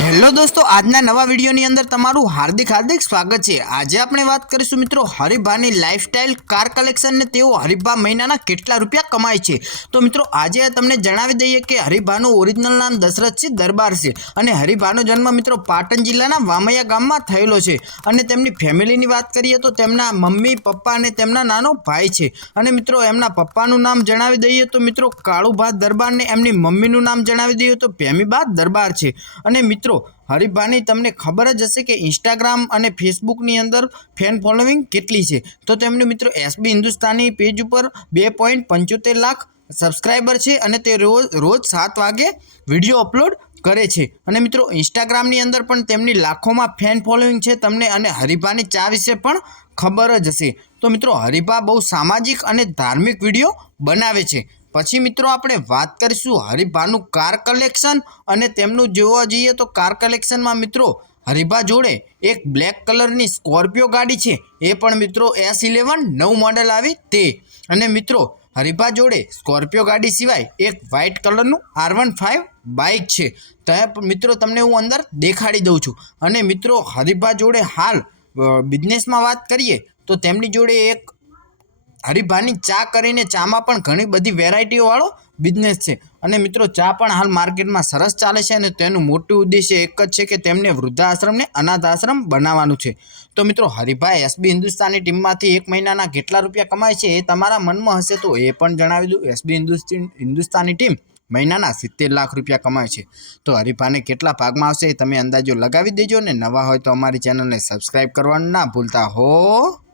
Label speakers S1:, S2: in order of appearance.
S1: Hello દોસ્તો, આજના નવા વિડીયોની અંદર તમારું હાર્દિક હાર્દિક સ્વાગત છે. આજે આપણે વાત કરીશું મિત્રો હરિભાની લાઇફસ્ટાઇલ કાર કલેક્શન ને તેઓ હરિભા મહિનાના કેટલા રૂપિયા કમાય છે. તો મિત્રો, આજે તમને જણાવી દઈએ કે હરિભાનું ઓરિજિનલ નામ દશરથ છે, દરબાર છે. અને હરિભાનો જન્મ મિત્રો પાટણ જિલ્લાના વામૈયા ગામમાં થયેલો છે. અને તેમની ફેમિલીની વાત કરીએ તો તેમના મમ્મી, પપ્પા અને તેમના નાનો ભાઈ છે. અને મિત્રો, એમના પપ્પાનું નામ જણાવી દઈએ તો મિત્રો કાળુભા દરબાર ને એમની મમ્મીનું નામ જણાવી દઈએ તો ભેમીબા દરબાર છે. અને મિત્રો હરિભાની તમને ખબર જ હશે કે ઇન્સ્ટાગ્રામ અને ફેસબુકની અંદર ફેન ફોલોવિંગ કેટલી છે. તો તેમનું મિત્રો એસબી હિન્દુસ્તાની પેજ ઉપર બે પોઈન્ટ પંચોતેર લાખ સબસ્ક્રાઈબર છે અને તે રોજ રોજ સાત વાગે વીડિયો અપલોડ કરે છે. અને મિત્રો ઇન્સ્ટાગ્રામની અંદર પણ તેમની લાખોમાં ફેન ફોલોઈંગ છે તમને અને હરિભાની ચા વિશે પણ ખબર જ હશે. તો મિત્રો હરિભા બહુ સામાજિક અને ધાર્મિક વીડિયો બનાવે છે. પછી મિત્રો આપણે વાત કરીશું હરિભાનું કાર કલેક્શન અને તેમનું જોવા જઈએ તો કાર કલેક્શનમાં મિત્રો હરિભા જોડે એક બ્લેક કલરની સ્કોર્પિયો ગાડી છે. એ પણ મિત્રો એસ ઇલેવન નવ મોડેલ આવી તે. અને મિત્રો હરિભા જોડે સ્કોર્પિયો ગાડી સિવાય એક વ્હાઇટ કલરનું આર વન ફાઇવ બાઇક છે. ત્યાં મિત્રો તમને હું અંદર દેખાડી દઉં છું. અને મિત્રો હરિભા જોડે હાલ બિઝનેસમાં વાત કરીએ તો તેમની જોડે એક હરિભાની ચા કરીને ચામાં પણ ઘણી બધી વેરાયટીઓવાળો બિઝનેસ છે. અને મિત્રો, ચા પણ હાલ માર્કેટમાં સરસ ચાલે છે અને તેનું મોટું ઉદ્દેશ્ય એક જ છે કે તેમને વૃદ્ધાશ્રમને અનાથ આશ્રમ બનાવવાનું છે. તો મિત્રો, હરિભાઈ એસબી હિન્દુસ્તાની ટીમમાંથી એક મહિનાના કેટલા રૂપિયા કમાય છે એ તમારા મનમાં હશે તો એ પણ જણાવી દઉં. એસબી હિન્દુસ્તાન ટીમ મહિનાના સિત્તેર લાખ રૂપિયા કમાય છે. તો હરિભાને કેટલા ભાગમાં આવશે એ તમે અંદાજો લગાવી દેજો ને નવા હોય તો અમારી ચેનલને સબસ્ક્રાઈબ કરવાનું ના ભૂલતા હો.